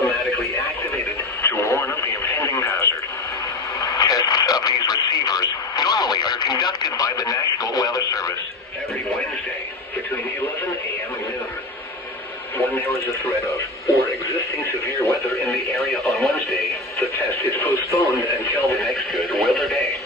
automatically activated to warn of the impending hazard. Tests of these receivers normally are conducted by the National Weather Service every Wednesday between 11 a.m. and noon. When there is a threat of or existing severe weather in the area on Wednesday, the test is postponed until the next good weather day.